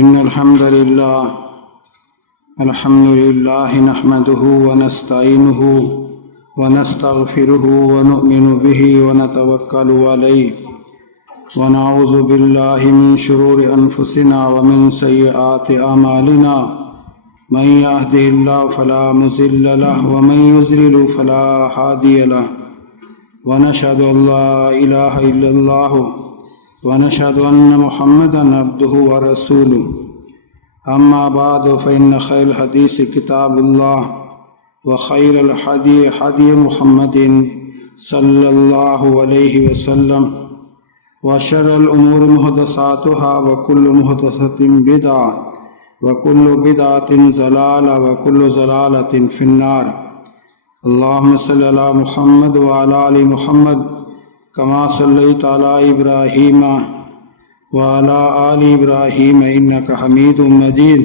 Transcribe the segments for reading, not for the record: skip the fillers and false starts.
إن الحمد لله نحمده ونستعينه ونستغفره ونؤمن به ونتوكل عليه ونعوذ بالله من شرور أنفسنا ومن سيئات أعمالنا من يهده الله فلا مضل له ومن يضلل فلا هادي له ونشهد أن لا إله إلا الله ونشهد أن محمدا عبده ورسوله أما بعد فإن خير الحديث كتاب الله وخير الهدي هدي محمد صلى الله عليه وسلم وشر الأمور محدثاتها وكل محدثة بدعة وكل بدعة ضلالة وكل ضلالة في النار اللهم صل على محمد وعلى آل محمد كما صليت على إبراهيم وعلى آل إبراهيم إنك حميد مجيد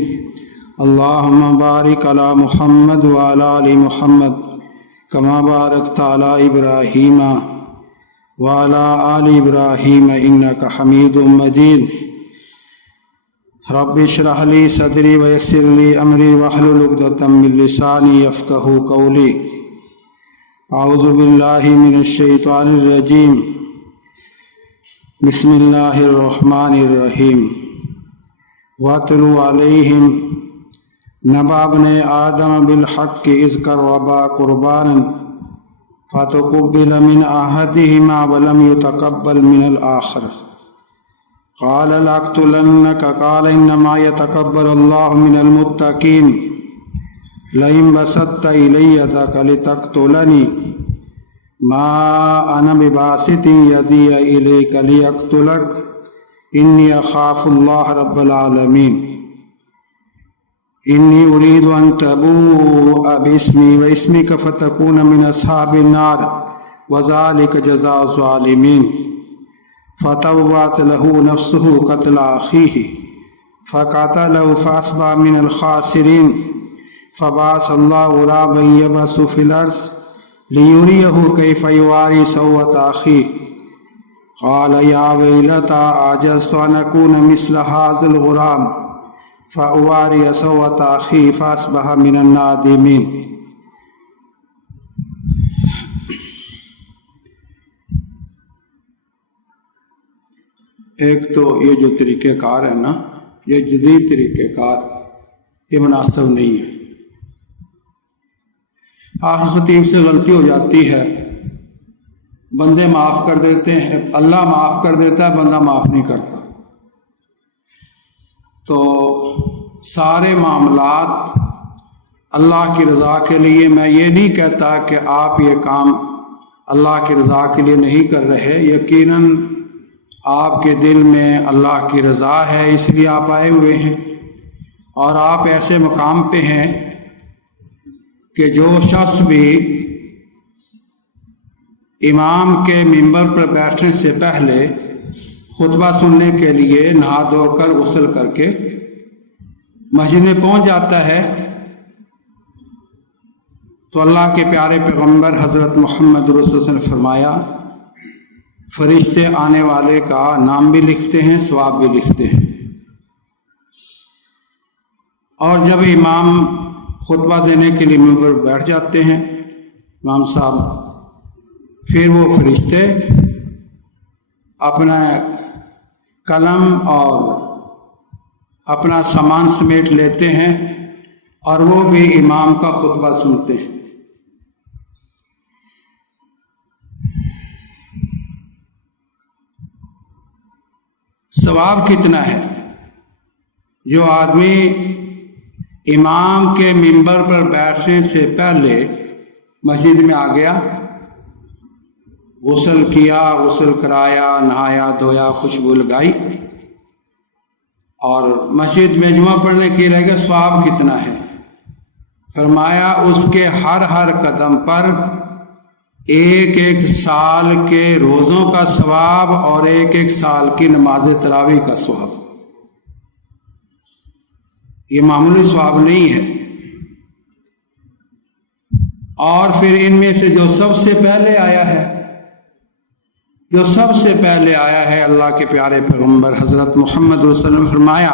اللهم بارك على محمد وعلى آل محمد كما باركت على إبراهيم وعلى آل إبراهيم إنك حميد مجيد رب اشرح لي صدري ويسر لي أمري واحلل عقدة من لساني يفقهوا قولي أعوذ بالله من الشيطان الرجيم بسم الله الرحمن الرحيم واتل عليهم نبأ ابني آدم بالحق إذ قربا قربانا فتقبل من أحدهما ولم يتقبل من الآخر قال لأقتلنك قال إنما يتقبل الله من المتقين لئن بسطت إلي يدك لتقتلني ما أنا بباسط يدي إليك لأقتلك إني أخاف الله رب العالمين إني أريد أن تبوء باسمي واسمك فتكون من أصحاب النار وذلك جزاء الظالمين فتوبت له نفسه قتل أخيه فقتله فأصبح من الخاسرين فبعث الله غرابا يبحث في الأرض ليريه كيف يواري سوءة أخيه قال يا ويلتى أعجزت أن أكون مثل هذا الغراب فأواري سوءة أخي فأصبح من النادمين. ایک تو یہ جو طریقہ کار ہے نا، یہ جدید طریقہ کار، یہ مناسب نہیں ہے. آخر خطیب سے غلطی ہو جاتی ہے، بندے معاف کر دیتے ہیں، اللہ معاف کر دیتا ہے، بندہ معاف نہیں کرتا. تو سارے معاملات اللہ کی رضا کے لیے، میں یہ نہیں کہتا کہ آپ یہ کام اللہ کی رضا کے لیے نہیں کر رہے، یقیناً آپ کے دل میں اللہ کی رضا ہے، اس لیے آپ آئے ہوئے ہیں، اور آپ ایسے مقام پہ ہیں کہ جو شخص بھی امام کے ممبر پر بیٹھنے سے پہلے خطبہ سننے کے لیے نہا دھو کر غسل کر کے مسجد میں پہنچ جاتا ہے، تو اللہ کے پیارے پیغمبر حضرت محمد رسول اللہ صلی اللہ علیہ وسلم نے فرمایا فرشتے آنے والے کا نام بھی لکھتے ہیں، ثواب بھی لکھتے ہیں. اور جب امام خطبہ دینے کے لیے ممبر پر بیٹھ جاتے ہیں امام صاحب، پھر وہ فرشتے اپنا قلم اور اپنا سامان سمیٹ لیتے ہیں اور وہ بھی امام کا خطبہ سنتے ہیں. ثواب کتنا ہے؟ جو آدمی امام کے ممبر پر بیٹھنے سے پہلے مسجد میں آ گیا، غسل کیا، غسل کرایا، نہایا دھویا، خوشبو لگائی، اور مسجد میں جمعہ پڑھنے کی رہ گیا، ثواب کتنا ہے؟ فرمایا اس کے ہر ہر قدم پر ایک ایک سال کے روزوں کا ثواب اور ایک ایک سال کی نماز تراویح کا ثواب. یہ معمولی ثواب نہیں ہے. اور پھر ان میں سے جو سب سے پہلے آیا ہے، جو سب سے پہلے آیا ہے اللہ کے پیارے پیغمبر حضرت محمد صلی اللہ علیہ وسلم فرمایا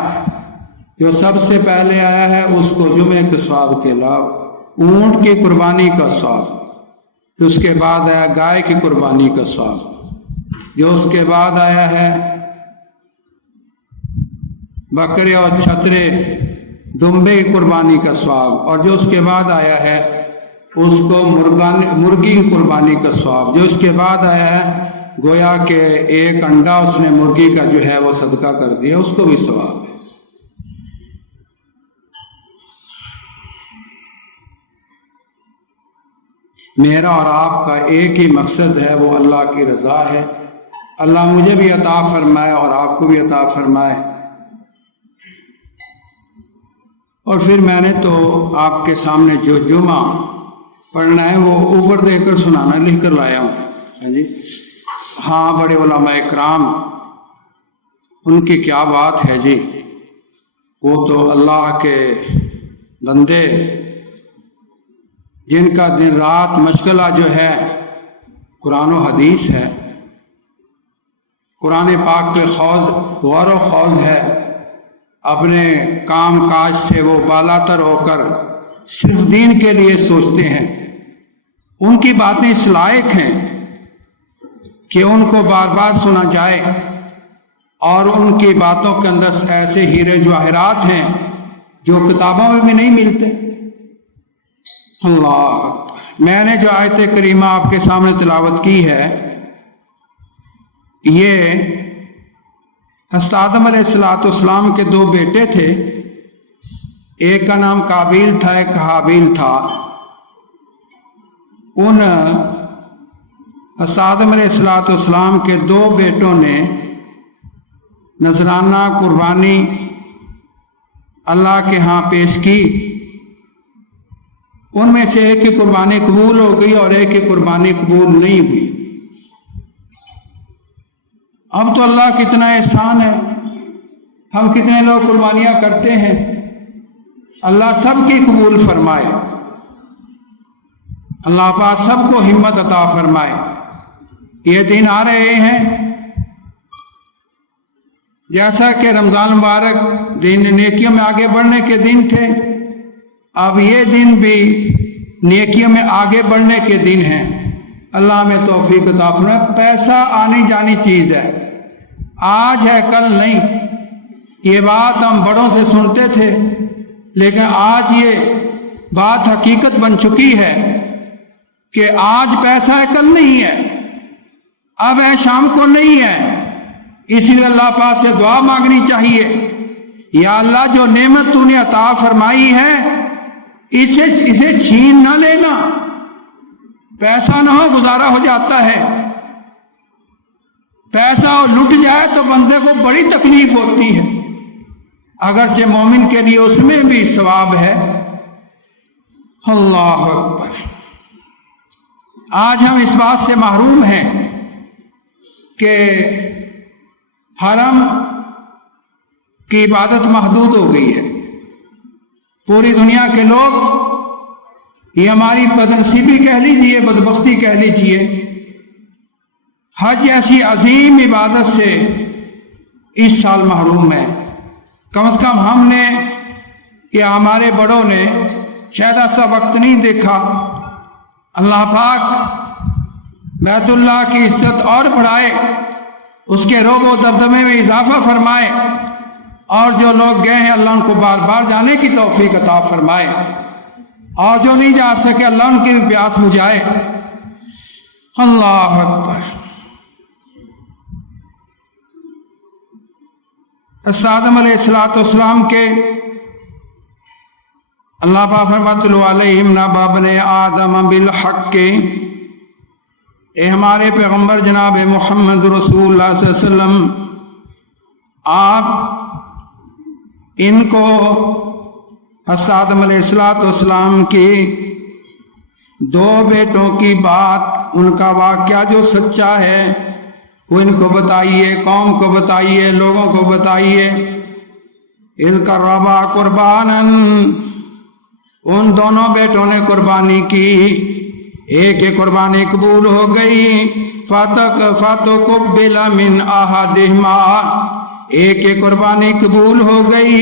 جو سب سے پہلے آیا ہے اس کو جمعے کے ثواب کے علاوہ اونٹ کی قربانی کا ثواب، پھر اس کے بعد آیا گائے کی قربانی کا ثواب، جو اس کے بعد آیا ہے بکرے اور چھترے دمبے کی قربانی کا ثواب، اور جو اس کے بعد آیا ہے اس کو مرغی کی قربانی کا ثواب، جو اس کے بعد آیا ہے گویا کہ ایک انڈا اس نے مرغی کا جو ہے وہ صدقہ کر دیا، اس کو بھی ثواب ہے۔ میرا اور آپ کا ایک ہی مقصد ہے، وہ اللہ کی رضا ہے۔ اللہ مجھے بھی عطا فرمائے اور آپ کو بھی عطا فرمائے۔ اور پھر میں نے تو آپ کے سامنے جو جمعہ پڑھنا ہے وہ اوپر دے کر سنانا، لکھ کر لایا ہوں جی۔ ہاں، بڑے علماء اکرام، ان کی کیا بات ہے جی، وہ تو اللہ کے بندے جن کا دن رات مشغلہ جو ہے قرآن و حدیث ہے، قرآن پاک پہ غور و خوض ہے، اپنے کام کاج سے وہ بالاتر ہو کر صرف دین کے لیے سوچتے ہیں۔ ان کی باتیں اس لائق ہیں کہ ان کو بار بار سنا جائے، اور ان کی باتوں کے اندر ایسے ہیرے جواہرات ہیں جو کتابوں میں بھی نہیں ملتے۔ اللہ، میں نے جو آیت کریمہ آپ کے سامنے تلاوت کی ہے، یہ حضرت آدم علیہ السلام کے دو بیٹے تھے، ایک کا نام قابیل تھا، ایک حابیل تھا۔ ان حضرت آدم علیہ السلام کے دو بیٹوں نے نذرانہ قربانی اللہ کے ہاں پیش کی۔ ان میں سے ایک کی قربانی قبول ہو گئی اور ایک کی قربانی قبول نہیں ہوئی۔ اب تو اللہ کتنا احسان ہے، ہم کتنے لوگ قربانیاں کرتے ہیں، اللہ سب کی قبول فرمائے، اللہ پاک سب کو ہمت عطا فرمائے۔ یہ دن آ رہے ہیں، جیسا کہ رمضان مبارک دن نیکیوں میں آگے بڑھنے کے دن تھے، اب یہ دن بھی نیکیوں میں آگے بڑھنے کے دن ہیں۔ اللہ میں توفیق عطا فرمائے۔ پیسہ آنی جانی چیز ہے، آج ہے کل نہیں۔ یہ بات ہم بڑوں سے سنتے تھے، لیکن آج یہ بات حقیقت بن چکی ہے کہ آج پیسہ ہے کل نہیں ہے، اب ہے شام کو نہیں ہے۔ اسی لیے اللہ پاک سے دعا مانگنی چاہیے، یا اللہ جو نعمت تو نے عطا فرمائی ہے اسے چھین نہ لینا۔ پیسہ نہ ہو گزارا ہو جاتا ہے، پیسہ لٹ جائے تو بندے کو بڑی تکلیف ہوتی ہے، اگرچہ مومن کے لیے اس میں بھی ثواب ہے۔ اللہ اکبر۔ آج ہم اس بات سے محروم ہیں کہ حرم کی عبادت محدود ہو گئی ہے۔ پوری دنیا کے لوگ، یہ ہماری بدنصیبی کہہ لیجئے، بدبختی کہہ لیجئے، حج جیسی عظیم عبادت سے اس سال محروم ہے۔ کم از کم ہم نے یا ہمارے بڑوں نے شاید ایسا وقت نہیں دیکھا۔ اللہ پاک بیت اللہ کی عزت اور بڑھائے، اس کے رعب و دمدمے میں اضافہ فرمائے، اور جو لوگ گئے ہیں اللہ ان کو بار بار جانے کی توفیق عطا فرمائے، اور جو نہیں جا سکے اللہ ان کی بھی پیاس بجھائے۔ اللہ اکبر۔ آدم علیہ السلام کے اللہ پاک فرماتے علیہم نبأ بنی آدم بالحق کے، اے ہمارے پیغمبر جناب محمد رسول اللہ صلی اللہ علیہ وسلم، آپ ان کو حضرت آدم علیہ السلام کی دو بیٹوں کی بات، ان کا واقعہ جو سچا ہے وہ ان کو بتائیے، قوم کو بتائیے، لوگوں کو بتائیے۔ اذ قربا قربانا، ان دونوں بیٹوں نے قربانی کی، ایک کی قربانی قبول ہو گئی، فتقبل من احدہما، ایک کی قربانی قبول ہو گئی،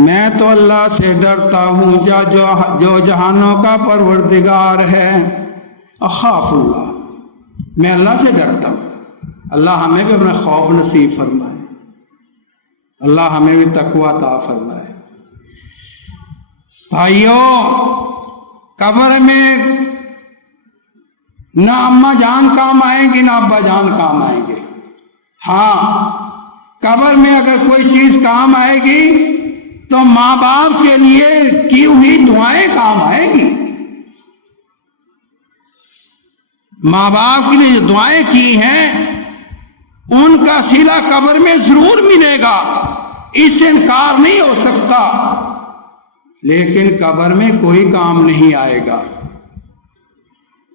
میں تو اللہ سے ڈرتا ہوں جو جہانوں کا پروردگار ہے. اخاف اللہ، میں اللہ سے ڈرتا ہوں. اللہ ہمیں بھی اپنا خوف نصیب فرمائے، اللہ ہمیں بھی تقوی عطا فرمائے. بھائیوں، قبر میں نہ اماں جان کام آئیں گی نہ ابا جان کام آئیں گے. ہاں، قبر میں اگر کوئی چیز کام آئے گی تو ماں باپ کے لیے کی ہوئی دعائیں کام آئیں گی. ماں باپ کے لیے جو دعائیں کی ہیں ان کا صلہ قبر میں ضرور ملے گا، اس سے انکار نہیں ہو سکتا. لیکن قبر میں کوئی کام نہیں آئے گا.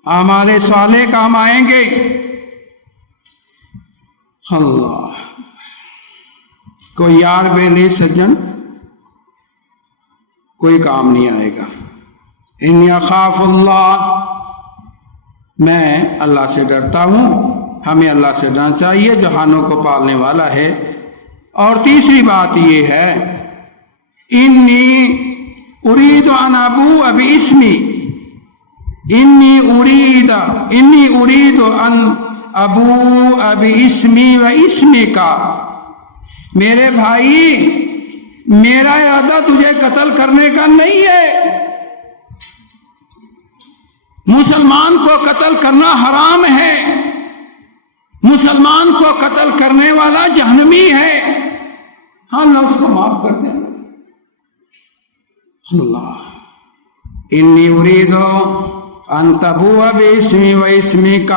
اعمال صالح کام آئیں گے. اللہ، کوئی یار بیلی سجن کوئی کام نہیں آئے گا. انی اخاف اللہ، میں اللہ سے ڈرتا ہوں. ہمیں اللہ سے ڈرنا چاہیے، جہانوں کو پالنے والا ہے. اور تیسری بات یہ ہے، انی اريد ان ابوء باسمي انی اريد ان ابوء باسمي واسمك. میرے بھائی، میرا ارادہ تجھے قتل کرنے کا نہیں ہے. مسلمان کو قتل کرنا حرام ہے. مسلمان کو قتل کرنے والا جہنمی ہے. ہم لوگ اس کو معاف کر دیں. اللہ، انی اريد ان تبوء باسمي واسمك.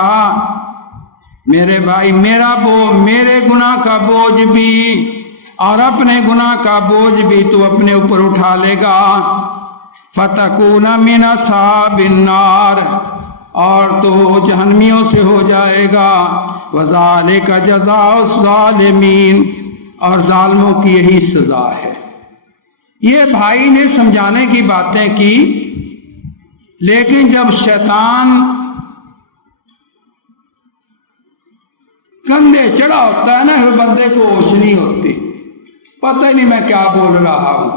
میرے بھائی، میرے گناہ کا بوجھ بھی اور اپنے گناہ کا بوجھ بھی تو اپنے اوپر اٹھا لے گا. فتکون من اصحاب النار، اور تو جہنمیوں سے ہو جائے گا. وذالک جزاء الظالمین، اور ظالموں کی یہی سزا ہے. یہ بھائی نے سمجھانے کی باتیں کی، لیکن جب شیطان کندھے چڑھا ہوتا ہے نا، پھر بندے کو ہوش نہیں ہوتی. پتہ ہی نہیں میں کیا بول رہا ہوں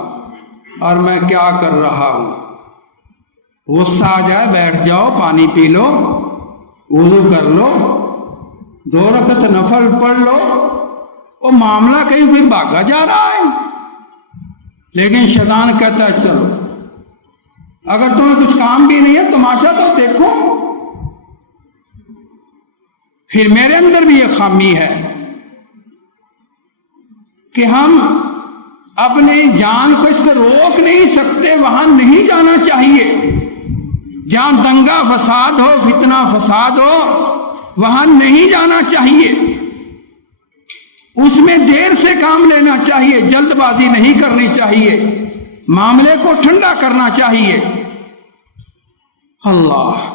اور میں کیا کر رہا ہوں. غصہ آ جائے، بیٹھ جاؤ، پانی پی لو، وضو کر لو، 2 رکعت نفل پڑھ لو. وہ معاملہ کہیں کوئی بھاگا جا رہا ہے. لیکن شیطان کہتا ہے چلو، اگر تمہیں کچھ کام بھی نہیں ہے تماشا تو دیکھو. پھر میرے اندر بھی یہ خامی ہے کہ ہم اپنی جان کو اس سے روک نہیں سکتے. وہاں نہیں جانا چاہیے. جہاں دنگا فساد ہو، فتنہ فساد ہو، وہاں نہیں جانا چاہیے. اس میں دیر سے کام لینا چاہیے، جلد بازی نہیں کرنی چاہیے، معاملے کو ٹھنڈا کرنا چاہیے. اللہ،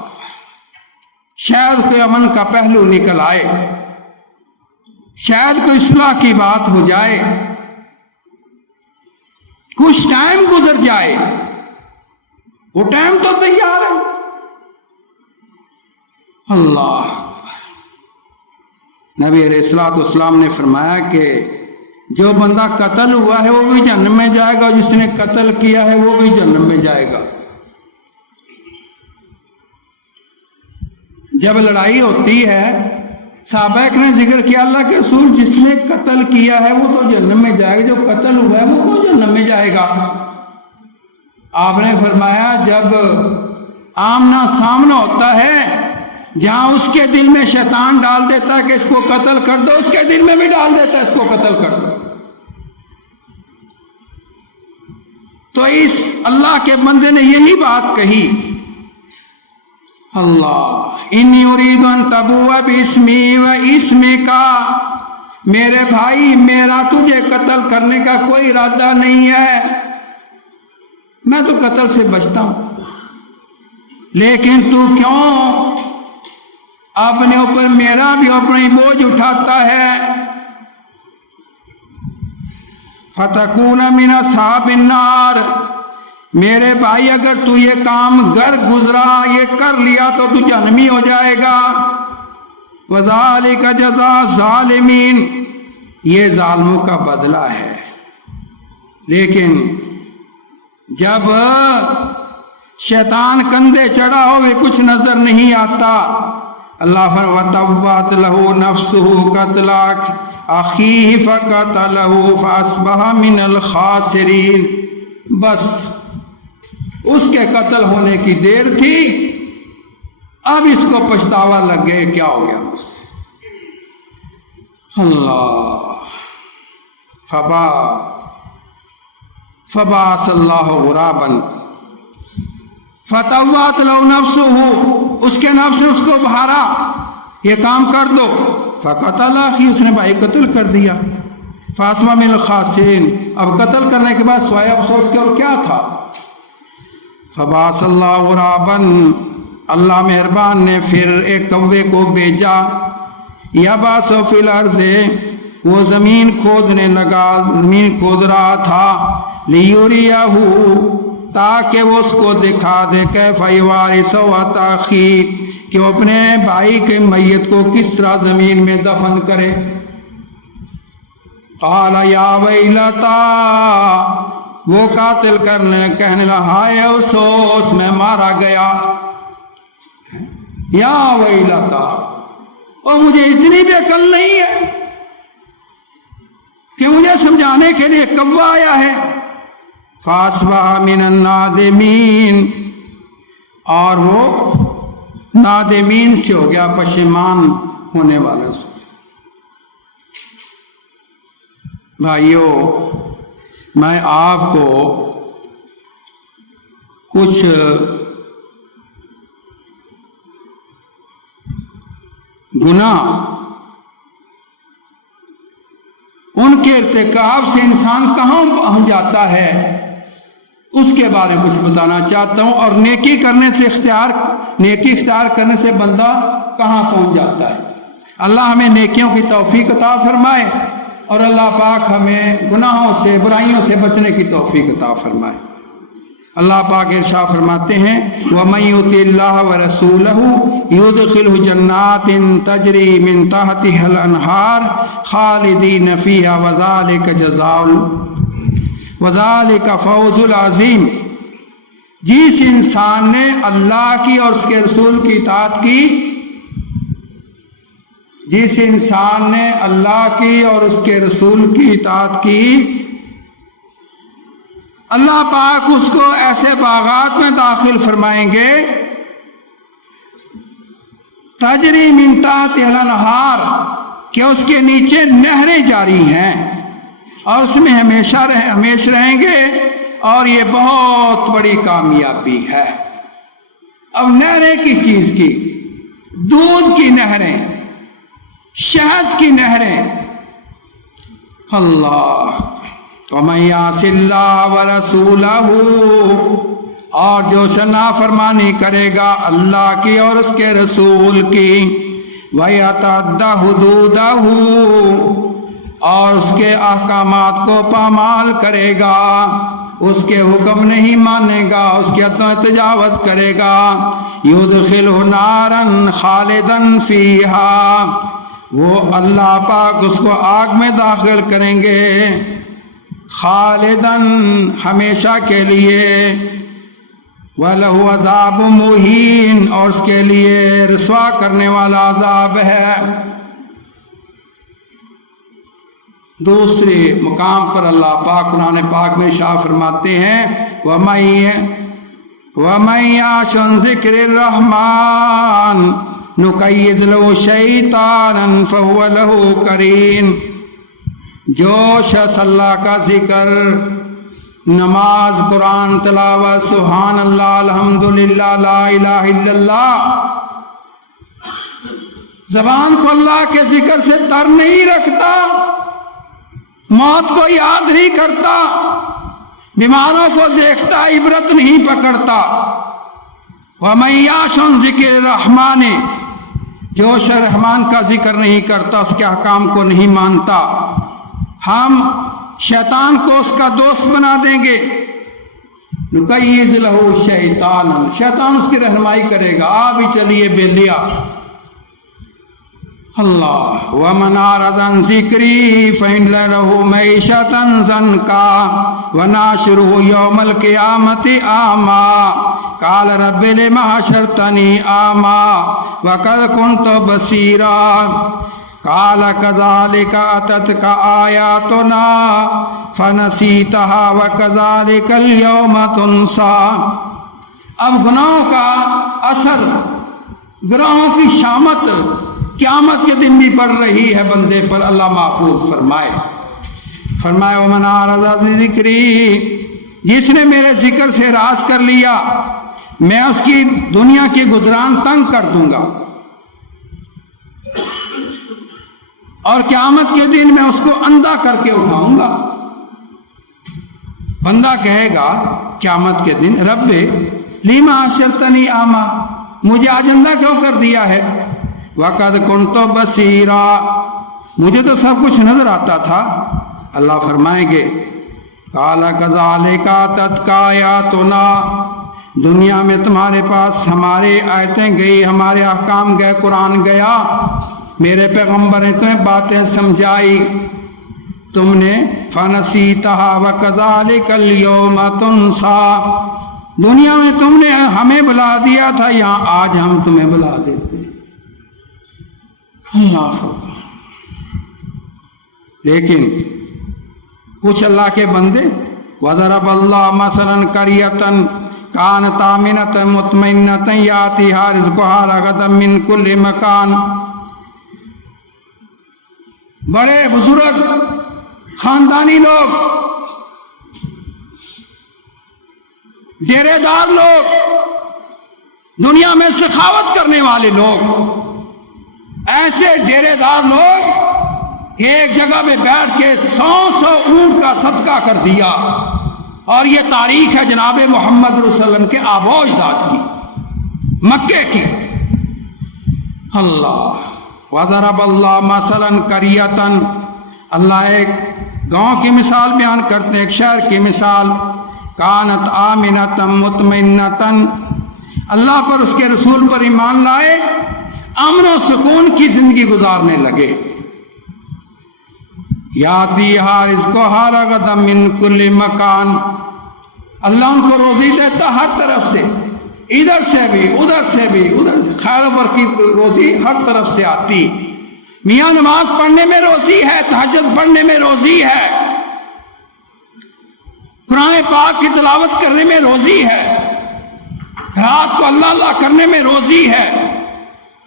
شاید کوئی امن کا پہلو نکل آئے، شاید کوئی اصلاح کی بات ہو جائے، کچھ ٹائم گزر جائے. وہ ٹائم تو تیار ہے. اللہ، نبی علیہ السلام نے فرمایا کہ جو بندہ قتل ہوا ہے وہ بھی جہنم میں جائے گا، جس نے قتل کیا ہے وہ بھی جہنم میں جائے گا. جب لڑائی ہوتی ہے، صحابہ نے ذکر کیا اللہ کے رسول جس نے قتل کیا ہے وہ تو جہنم میں جائے گا، جو قتل ہوا ہے وہ تو جہنم میں جائے گا. آپ نے فرمایا جب آمنا سامنا ہوتا ہے، جہاں اس کے دل میں شیطان ڈال دیتا ہے کہ اس کو قتل کر دو، اس کے دل میں بھی ڈال دیتا ہے اس کو قتل کر دو. تو اس اللہ کے بندے نے یہی بات کہی. اللہ، انی اريد ان تبوء باسمی و اسمک. میرے بھائی، میرا تجھے قتل کرنے کا کوئی ارادہ نہیں ہے. میں تو قتل سے بچتا ہوں، لیکن تو کیوں اپنے اوپر میرا بھی اپنی بوجھ اٹھاتا ہے. فتکون من اصحاب النار. میرے بھائی، اگر تو یہ کام گزرا، یہ کر لیا تو تو جہنمی ہو جائے گا. وذالک جزاء الظالمین، یہ ظالموں کا بدلہ ہے. لیکن جب شیطان کندھے چڑھا ہو بھی کچھ نظر نہیں آتا. اللہ وَتَوَّتْ لَهُ نَفْسُهُ قَتْلَ أَخِيهِ فَقَتَلَهُ فَأَصْبَحَ مِنَ الْخَاسِرِينَ. بس اس کے قتل ہونے کی دیر تھی، اب اس کو پچھتاوا لگ گئے کیا ہو گیا مجھ سے. اللہ فبعث اللہ غرابا فتوت لو نفسہ، اس کے نفس نے اس کو بہارا یہ کام کر دو. فقتل اخی، اس نے بھائی قتل کر دیا. فاصبح من الخاسرین، اب قتل کرنے کے بعد سوائے افسوس کے اور کیا تھا. فبعث اللہ غرابا، اللہ مہربان نے پھر ایک کوے کو بھیجا. یبعث فی الارض، وہ زمین کھودنے لگا، زمین کھود رہا تھا. لیوریہ، تاکہ وہ اس کو دکھا دے کیف یواری سوءۃ اخیہ، کہ وہ اپنے بھائی کے میت کو کس طرح زمین میں دفن کرے. قال یا ویلتا، وہ قاتل کہنے لگا ہائے افسوس میں مارا گیا. یا ویلتا، اور مجھے اتنی بھی عقل نہیں ہے کہ مجھے سمجھانے کے لیے کوا آیا ہے. فاصبح من النادمین، اور وہ نادمین سے ہو گیا، پشیمان ہونے والا سے. بھائیو، میں آپ کو کچھ گناہ ان کے ارتکاب سے انسان کہاں پہنچ جاتا ہے اس کے بارے میں کچھ بتانا چاہتا ہوں، اور نیکی کرنے سے نیکی اختیار کرنے سے بندہ کہاں پہنچ جاتا ہے. اللہ ہمیں نیکیوں کی توفیق عطا فرمائے، اور اللہ پاک ہمیں گناہوں سے برائیوں سے بچنے کی توفیق عطا فرمائے. اللہ پاک ارشاد فرماتے ہیں وَمَن يُطِعِ اللَّهَ وَرَسُولَهُ يُدْخِلْهُ جَنَّاتٍ تَجْرِي مِن تَحْتِهَا الْأَنْهَارُ خَالِدِينَ فِيهَا وَذَلِكَ فَوْزُ الْعَظِيمُ. جس انسان نے اللہ کی اور اس کے رسول کی اطاعت کی، جس انسان نے اللہ کی اور اس کے رسول کی اطاعت کی، اللہ پاک اس کو ایسے باغات میں داخل فرمائیں گے تجری من تحتہا الانہار، کہ اس کے نیچے نہریں جاری ہیں اور اس میں ہمیشہ رہیں گے، اور یہ بہت بڑی کامیابی ہے. اب نہریں کی چیز کی، دودھ کی نہریں، شہد کی نہریں. اللہ. وَمَن يَعْصِ اللَّهَ وَرَسُولَهُ، اور جو نافرمانی کرے گا اللہ کی اور اس کے رسول کی، وَيَتَعَدَّ حُدُودَهُ، اور اس کے احکامات کو پامال کرے گا، اس کے حکم نہیں مانے گا، اس کے حدوں تجاوز کرے گا، يُدْخِلْهُ نَارًا خَالِدًا فِيهَا، وہ اللہ پاک اس کو آگ میں داخل کریں گے، خالداً ہمیشہ کے لیے، وَلَهُ عَذَابٌ مُهِينٌ، اور اس کے لیے رسوا کرنے والا عذاب ہے. دوسرے مقام پر اللہ پاک قرآن پاک میں ارشاد فرماتے ہیں وَمَن يَعْشُ عَن ذِكْرِ الرَّحْمَٰنِ نُقَيِّضْ لَهُ شَيْطَانًا فَهُوَ لَهُ قَرِينٌ. جو شخص اللہ کا ذکر، نماز، قرآن تلاوت، سبحان اللہ، الحمدللہ، لا الہ الا اللہ، زبان کو اللہ کے ذکر سے تر نہیں رکھتا، موت کو یاد نہیں کرتا، بیماروں کو دیکھتا، عبرت نہیں پکڑتا. وَمَن يَعْشُ عَن ذِكْرِ الرَّحْمَٰنِ، جو شخص رحمان کا ذکر نہیں کرتا، اس کے احکام کو نہیں مانتا، ہم شیطان کو اس کا دوست بنا دیں گے. نُقَيِّضْ لَهُ شَيْطَانًا، شیطان اس کی رہنمائی کرے گا، بھی چلیے بے لیا، اللہ ومن اعرض عن ذکری فإن له معیشۃ ضنکا ونحشرہ یوم القیامۃ اعمی قال رب لم حشرتنی اعمی وقد كنت بصیرا قال كذلك اتتك آیاتنا فنسیتها وكذلك اليوم تنسى۔ اب گناہوں کا اثر، گناہوں کی شامت قیامت کے دن بھی پڑ رہی ہے بندے پر، اللہ محفوظ فرمائے۔ فرمایا ومن اعرض عن ذکری، جس نے میرے ذکر سے راز کر لیا میں اس کی دنیا کے گزران تنگ کر دوں گا، اور قیامت کے دن میں اس کو اندھا کر کے اٹھاؤں گا۔ بندہ کہے گا قیامت کے دن رب لم حشرتنی اعمی، مجھے آج اندھا کیوں کر دیا ہے؟ وقد كنت بصیرا، مجھے تو سب کچھ نظر آتا تھا۔ اللہ فرمائیں گے قال كذلك اتتك آیاتنا، دنیا میں تمہارے پاس ہمارے آیتیں گئی، ہمارے احکام گئے، قرآن گیا، میرے پیغمبر نے تمہیں باتیں سمجھائی، تم نے فنسیتها وكذلك اليوم تنسى، دنیا میں تم نے ہمیں بلا دیا تھا، یہاں آج ہم تمہیں بلا دیتے۔ اللہ لیکن کچھ اللہ کے بندے وضرب اللہ مثلا قریۃ کانت آمنۃ مطمئنۃ یاتیہا رزقہا رغدا من کل مکان، بڑے بزرگ خاندانی لوگ، ڈیرے دار لوگ، دنیا میں سخاوت کرنے والے لوگ، ایسے ڈیرے دار لوگ ایک جگہ پہ بیٹھ کے 100 اونٹ کا صدقہ کر دیا، اور یہ تاریخ ہے جناب محمد رسول اللہ علیہ وسلم کے آباء و اجداد کی، مکے کی۔ اللہ وضرب اللہ مثلا قریۃ، اللہ ایک گاؤں کی مثال بیان کرتے ہیں، ایک شہر کی مثال، کانت آمنۃ مطمئنۃ، اللہ پر اس کے رسول پر ایمان لائے، امن و سکون کی زندگی گزارنے لگے، یاتیہا رزقہا رغدا من کل مکان، اللہ ان کو روزی دیتا ہر طرف سے، ادھر سے بھی ادھر سے بھی، ادھر سے خیر و برکت کی روزی ہر طرف سے آتی۔ میاں نماز پڑھنے میں روزی ہے، تہجد پڑھنے میں روزی ہے، قرآن پاک کی تلاوت کرنے میں روزی ہے، رات کو اللہ اللہ کرنے میں روزی ہے،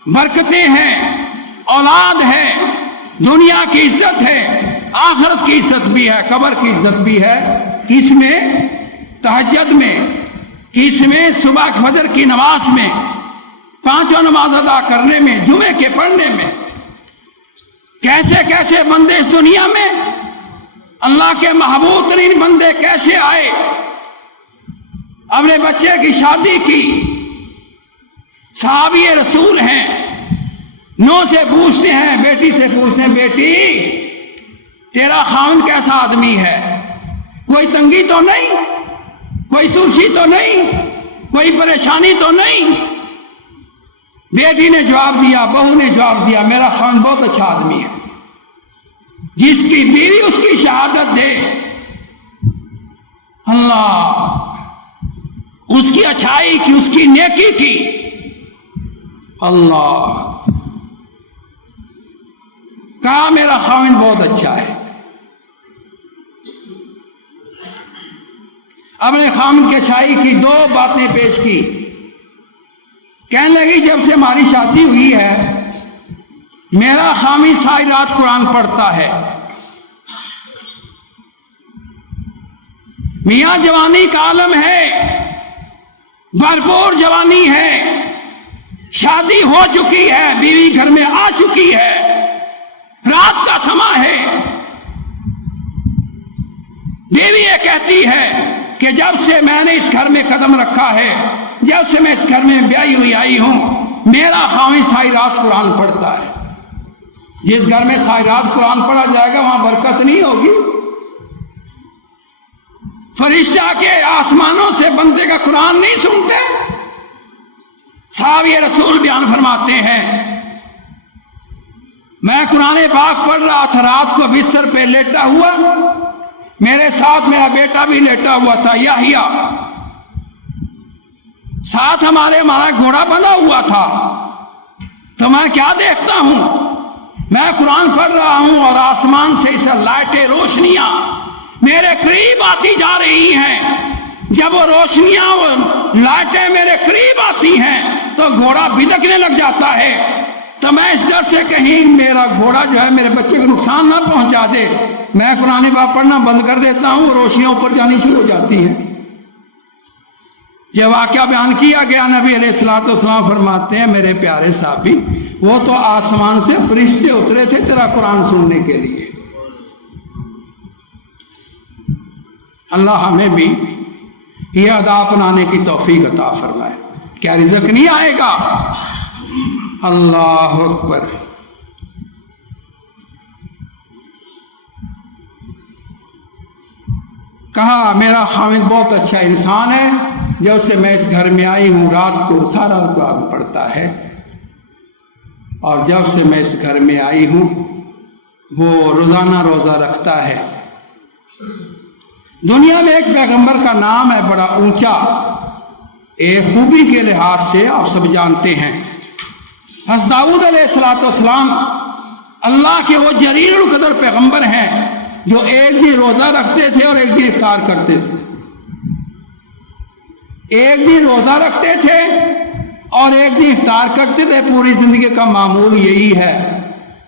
برکتیں ہیں، اولاد ہے، دنیا کی عزت ہے، آخرت کی عزت بھی ہے، قبر کی عزت بھی ہے۔ کس میں؟ تہجد میں، کس میں؟ صبح فجر کی نماز میں، پانچوں نماز ادا کرنے میں، جمعے کے پڑھنے میں۔ کیسے کیسے بندے اس دنیا میں، اللہ کے محبوب ترین بندے کیسے آئے، اپنے بچے کی شادی کی، صحابی رسول ہیں، نو سے پوچھتے ہیں، بیٹی سے پوچھتے ہیں، بیٹی تیرا خاوند کیسا آدمی ہے، کوئی تنگی تو نہیں، کوئی تلسی تو نہیں، کوئی پریشانی تو نہیں؟ بیٹی نے جواب دیا، بہو نے جواب دیا، میرا خاوند بہت اچھا آدمی ہے، جس کی بیوی اس کی شہادت دے، اللہ اس کی اچھائی کی، اس کی نیکی کی، اللہ کہا میرا خاوند بہت اچھا ہے۔ اپنے خاوند کی اچھائی کی دو باتیں پیش کی، کہنے لگی جب سے ہماری شادی ہوئی ہے میرا خاوند ساری رات قرآن پڑھتا ہے، میاں جوانی کا عالم ہے، بھرپور جوانی ہے، شادی ہو چکی ہے، بیوی گھر میں آ چکی ہے، رات کا سما ہے، بیوی یہ کہتی ہے کہ جب سے میں نے اس گھر میں قدم رکھا ہے، جب سے میں اس گھر میں بیائی ہوئی آئی ہوں، میرا خاوند ساری رات قرآن پڑھتا ہے۔ جس گھر میں ساری رات قرآن پڑھا جائے گا وہاں برکت نہیں ہوگی، فرشتہ کے آسمانوں سے بندے کا قرآن نہیں سنتے۔ صحابی رسول بیان فرماتے ہیں میں قرآن پاک پڑھ رہا تھا، رات کو بستر پہ لیٹا ہوا، میرے ساتھ میرا بیٹا بھی لیٹا ہوا تھا یحییٰ، ساتھ ہمارا گھوڑا بندھا ہوا تھا۔ تو میں کیا دیکھتا ہوں، میں قرآن پڑھ رہا ہوں اور آسمان سے اس لائٹیں روشنیاں میرے قریب آتی جا رہی ہیں۔ جب وہ روشنیاں اور لائٹیں میرے قریب آتی ہیں تو گھوڑا بھدکنے لگ جاتا ہے۔ تو میں اس ڈر سے کہیں میرا گھوڑا جو ہے میرے بچے کو نقصان نہ پہنچا دے، میں قرآن پاک پڑھنا بند کر دیتا ہوں، روشنیاں اوپر جانی شروع ہو جاتی ہیں۔ یہ واقعہ بیان کیا گیا، نبی علیہ الصلوۃ والسلام فرماتے ہیں میرے پیارے صحابی، وہ تو آسمان سے فرشتے اترے تھے تیرا قرآن سننے کے لیے۔ اللہ ہمیں بھی یہ ادا اپنانے کی توفیق عطا فرمائے۔ کیا رزق نہیں آئے گا؟ اللہ اکبر۔ کہا میرا خامد بہت اچھا انسان ہے، جب سے میں اس گھر میں آئی ہوں رات کو سارا قرآن پڑھتا ہے، اور جب سے میں اس گھر میں آئی ہوں وہ روزانہ روزہ رکھتا ہے۔ دنیا میں ایک پیغمبر کا نام ہے بڑا اونچا، ایک خوبی کے لحاظ سے آپ سب جانتے ہیں، حضرت داؤد علیہ السلام اللہ کے وہ جلیل القدر پیغمبر ہیں جو ایک دن روزہ رکھتے تھے اور ایک دن افطار کرتے تھے، ایک دن روزہ رکھتے تھے اور ایک دن افطار کرتے تھے، پوری زندگی کا معمول یہی ہے۔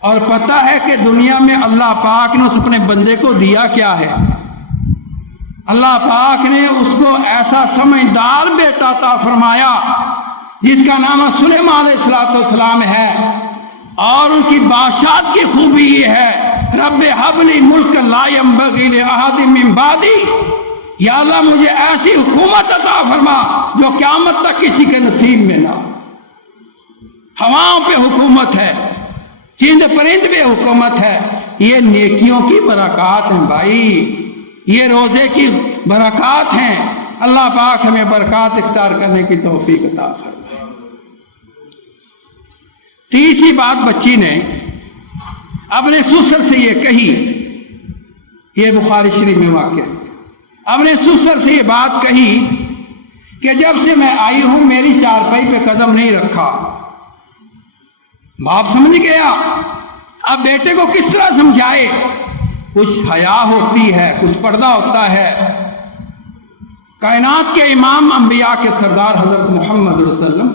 اور پتہ ہے کہ دنیا میں اللہ پاک نے اس اپنے بندے کو دیا کیا ہے؟ اللہ پاک نے اس کو ایسا سمجھدار بیٹا عطا فرمایا جس کا نام سلیمان علیہ السلام ہے، اور ان کی بادشاہت کی خوبی یہ ہے، رب ہب لی ملک لا ینبغی لأحد من بعدی، یا اللہ مجھے ایسی حکومت عطا فرما جو قیامت تک کسی کے نصیب میں نہ ہو۔ ہواؤں پہ حکومت ہے، چند پرند پہ حکومت ہے، یہ نیکیوں کی برکات ہیں بھائی، یہ روزے کی برکات ہیں۔ اللہ پاک ہمیں برکات اختیار کرنے کی توفیق عطا فرمائے۔ تیسری بات بچی نے اپنے سسر سے یہ کہی، یہ بخاری شریف میں واقع ہے، اپنے سسر سے یہ بات کہی کہ جب سے میں آئی ہوں میری چارپائی پہ قدم نہیں رکھا۔ باپ سمجھ گیا اب بیٹے کو کس طرح سمجھائے، کچھ حیا ہوتی ہے، کچھ پردہ ہوتا ہے۔ کائنات کے امام انبیاء کے سردار حضرت محمد صلی اللہ علیہ وسلم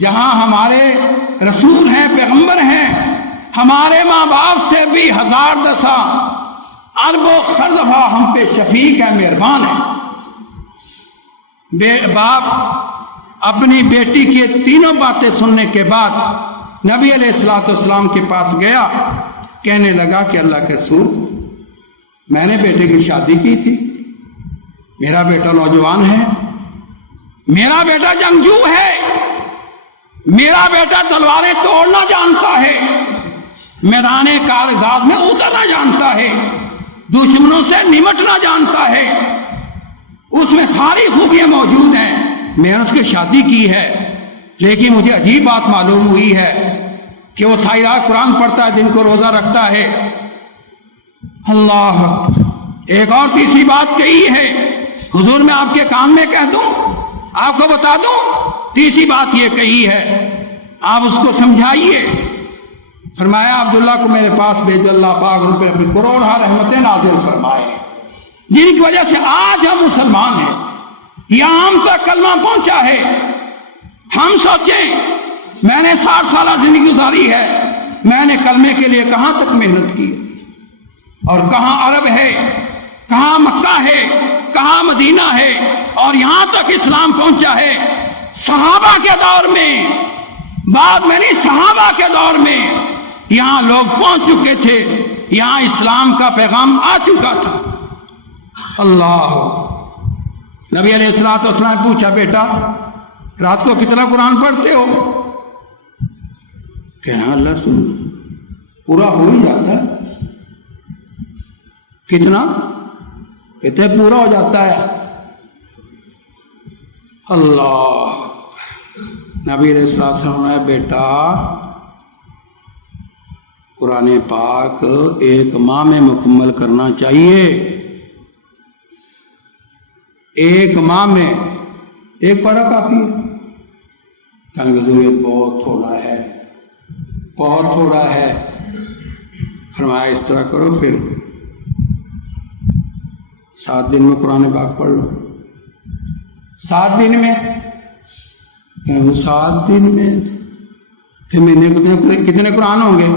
جہاں ہمارے رسول ہیں، پیغمبر ہیں، ہمارے ماں باپ سے بھی ہزار دسا ارب و خر دفعہ ہم پہ شفیق ہے، مہربان ہے۔ باپ اپنی بیٹی کی تینوں باتیں سننے کے بعد نبی علیہ السلام کے پاس گیا، کہنے لگا کہ اللہ کے رسول، میں نے بیٹے کی شادی کی تھی، میرا بیٹا نوجوان ہے، میرا بیٹا جنگجو ہے، میرا بیٹا تلواریں توڑنا جانتا ہے، میدان کارزاد میں اترنا جانتا ہے، دشمنوں سے نمٹنا جانتا ہے، اس میں ساری خوبیاں موجود ہیں، میں نے اس کی شادی کی ہے۔ لیکن مجھے عجیب بات معلوم ہوئی ہے کہ وہ ساری رات قرآن پڑھتا ہے، دن کو روزہ رکھتا ہے۔ اللہ اکبر۔ ایک اور تیسری بات کہی ہے، حضور میں آپ کے کان میں کہہ دوں، آپ کو بتا دوں، تیسری بات یہ کہی ہے، آپ اس کو سمجھائیے۔ فرمایا عبداللہ کو میرے پاس بھیجو، اللہ پاک ان پہ اپنی کروڑہ رحمتیں نازل فرمائے، جن کی وجہ سے آج ہم مسلمان ہیں، یہاں ہم تک کلمہ پہنچا ہے۔ ہم سوچیں میں نے 60 سالہ زندگی گزاری ہے، میں نے کلمے کے لیے کہاں تک محنت کی، اور کہاں عرب ہے، کہاں مکہ ہے، کہاں مدینہ ہے، اور یہاں تک اسلام پہنچا ہے۔ صحابہ کے دور میں، بعد میں نہیں، صحابہ کے دور میں یہاں لوگ پہنچ چکے تھے، یہاں اسلام کا پیغام آ چکا تھا۔ اللہ۔ نبی علیہ السلام نے پوچھا، بیٹا رات کو کتنا قرآن پڑھتے ہو؟ کہنا اللہ سن پورا ہو ہی جاتا ہے۔ کتنا؟ کہتے پورا ہو جاتا ہے۔ اللہ۔ نبی علیہ السلام نے بیٹا قرآن پاک ایک ماہ میں مکمل کرنا چاہیے. ایک ماہ میں ایک پارہ کافی ہے. کہنے کی ضرورت بہت تھوڑا ہے، بہت تھوڑا ہے. فرمایا اس طرح کرو، پھر 7 دن میں قرآن پاک پڑھ لو. 7 دن میں 7 دن میں پھر مہینے کتنے قرآن ہوں گے؟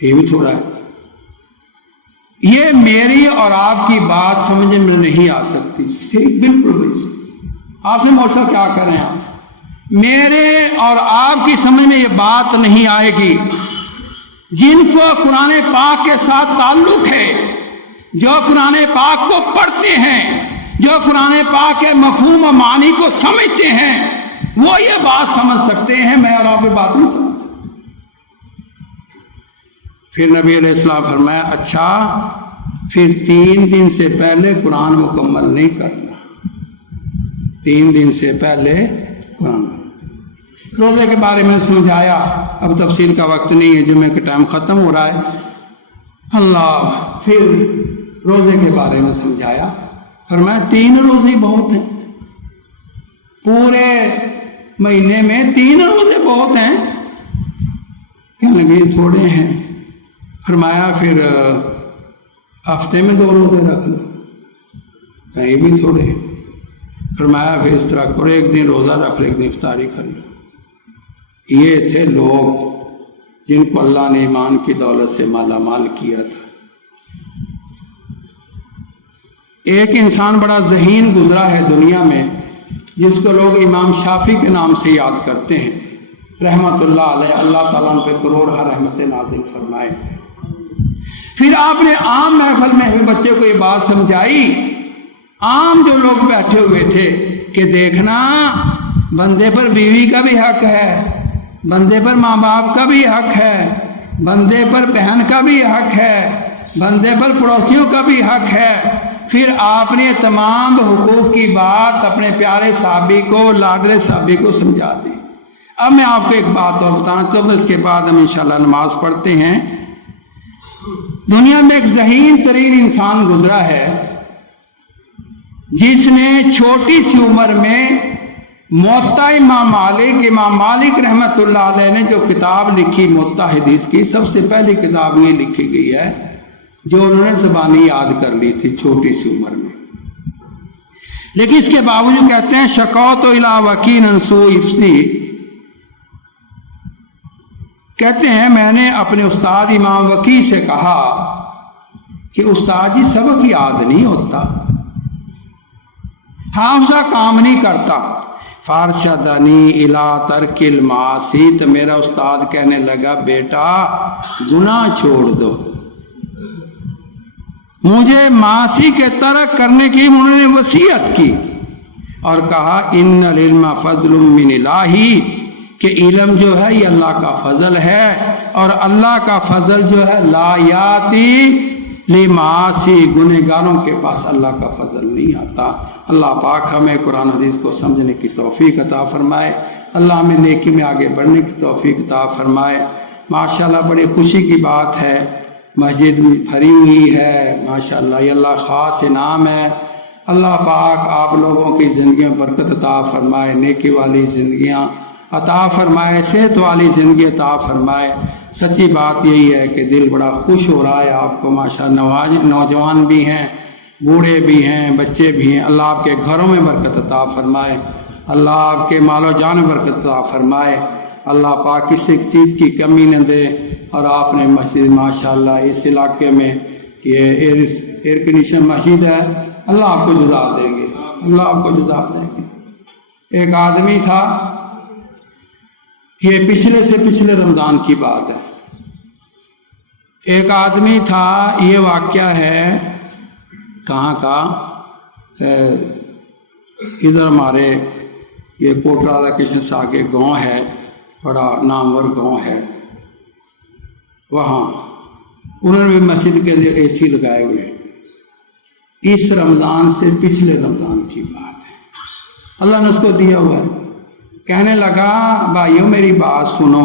یہ بھی تھوڑا ہے. یہ میری اور آپ کی بات سمجھ میں نہیں آ سکتی. بالکل آپ سے موسیٰ کیا کر رہے ہیں آپ؟ میرے اور آپ کی سمجھ میں یہ بات نہیں آئے گی. جن کو قرآن پاک کے ساتھ تعلق ہے، جو قرآن پاک کو پڑھتے ہیں، جو قرآن پاک کے مفہوم و معنی کو سمجھتے ہیں، وہ یہ بات سمجھ سکتے ہیں. میں اور آپ یہ بات نہیں سمجھ سکتے. پھر نبی علیہ السلام فرمایا اچھا پھر 3 دن سے پہلے قرآن مکمل نہیں کرنا. 3 دن سے پہلے قرآن. روزے کے بارے میں سمجھایا. اب تفصیل کا وقت نہیں ہے، جمعے کا ٹائم ختم ہو رہا ہے. اللہ پھر روزے کے بارے میں سمجھایا. فرمایا 3 روزے بہت ہیں. پورے مہینے میں 3 روزے بہت ہیں. کہنے لگے تھوڑے ہیں. فرمایا پھر ہفتے میں 2 روزے رکھ لو. یہ بھی تھوڑے. فرمایا پھر اس طرح کرو، ایک دن روزہ رکھ لو، ایک دن افطاری کر لو. یہ تھے لوگ جن کو اللہ نے ایمان کی دولت سے مالا مال کیا تھا. ایک انسان بڑا ذہین گزرا ہے دنیا میں، جس کو لوگ امام شافعی کے نام سے یاد کرتے ہیں رحمت اللہ علیہ. اللہ تعالیٰ ان پہ کروڑہ رحمت نازل فرمائے. پھر آپ نے عام محفل میں بھی بچے کو یہ بات سمجھائی. عام جو لوگ بیٹھے ہوئے تھے کہ دیکھنا بندے پر بیوی کا بھی حق ہے، بندے پر ماں باپ کا بھی حق ہے، بندے پر بہن کا بھی حق ہے، بندے پر پڑوسیوں کا بھی حق ہے. پھر آپ نے تمام حقوق کی بات اپنے پیارے صحابی کو، لاڈلے صحابی کو سمجھا دی. اب میں آپ کو ایک بات اور بتانا چاہتا ہوں، اس کے بعد ہم انشاءاللہ نماز پڑھتے ہیں. دنیا میں ایک ذہین ترین انسان گزرا ہے جس نے چھوٹی سی عمر میں موطا امام مالک رحمت اللہ علیہ نے جو کتاب لکھی موطا حدیث کی، سب سے پہلی کتاب یہ لکھی گئی ہے جو انہوں نے زبانی یاد کر لی تھی چھوٹی سی عمر میں. لیکن اس کے باوجود کہتے ہیں شکوت الی وکیل سوء حفظی. کہتے ہیں میں نے اپنے استاد امام وکیع سے کہا کہ استاد جی سبق یاد نہیں ہوتا، حافظہ کام نہیں کرتا. فارشدنی الی ترک المعاصی. تو میرا استاد کہنے لگا بیٹا گناہ چھوڑ دو. مجھے معاصی کے ترک کرنے کی انہوں نے وصیت کی اور کہا ان العلم فضل من الہی، کہ علم جو ہے یہ اللہ کا فضل ہے، اور اللہ کا فضل جو ہے لا یاتی لمعاصی، گنہگاروں کے پاس اللہ کا فضل نہیں آتا. اللہ پاک ہمیں قرآن حدیث کو سمجھنے کی توفیق عطا فرمائے. اللہ ہمیں نیکی میں آگے بڑھنے کی توفیق عطا فرمائے. ماشاءاللہ بڑی خوشی کی بات ہے، مسجد بھری ہوئی ہے ماشاءاللہ. یہ اللہ خاص انعام ہے. اللہ پاک آپ لوگوں کی زندگیوں میں برکت عطا فرمائے، نیکی والی زندگیاں عطا فرمائے، صحت والی زندگی عطا فرمائے. سچی بات یہی ہے کہ دل بڑا خوش ہو رہا ہے آپ کو ماشاءاللہ. نوجوان بھی ہیں، بوڑھے بھی ہیں، بچے بھی ہیں. اللہ آپ کے گھروں میں برکت عطا فرمائے. اللہ آپ کے مال و جان میں برکت عطا فرمائے. اللہ پاک کسی چیز کی کمی نہ دے. اور آپ نے مسجد ماشاءاللہ اس علاقے میں یہ ایئر کنڈیشن مسجد ہے، اللہ آپ کو جزا دیں گے، اللہ آپ کو جزا دیں گے. ایک آدمی تھا، یہ پچھلے سے پچھلے رمضان کی بات ہے. ایک آدمی تھا، یہ واقعہ ہے کہاں کا، ادھر ہمارے یہ کوٹ رادا کرشن سے آگے گاؤں ہے، بڑا نامور گاؤں ہے. وہاں انہوں نے مسجد کے لیے اے سی لگائے ہوئے. اس رمضان سے پچھلے رمضان کی بات ہے، اللہ نے اس کو دیا ہوا ہے. کہنے لگا بھائیوں میری بات سنو،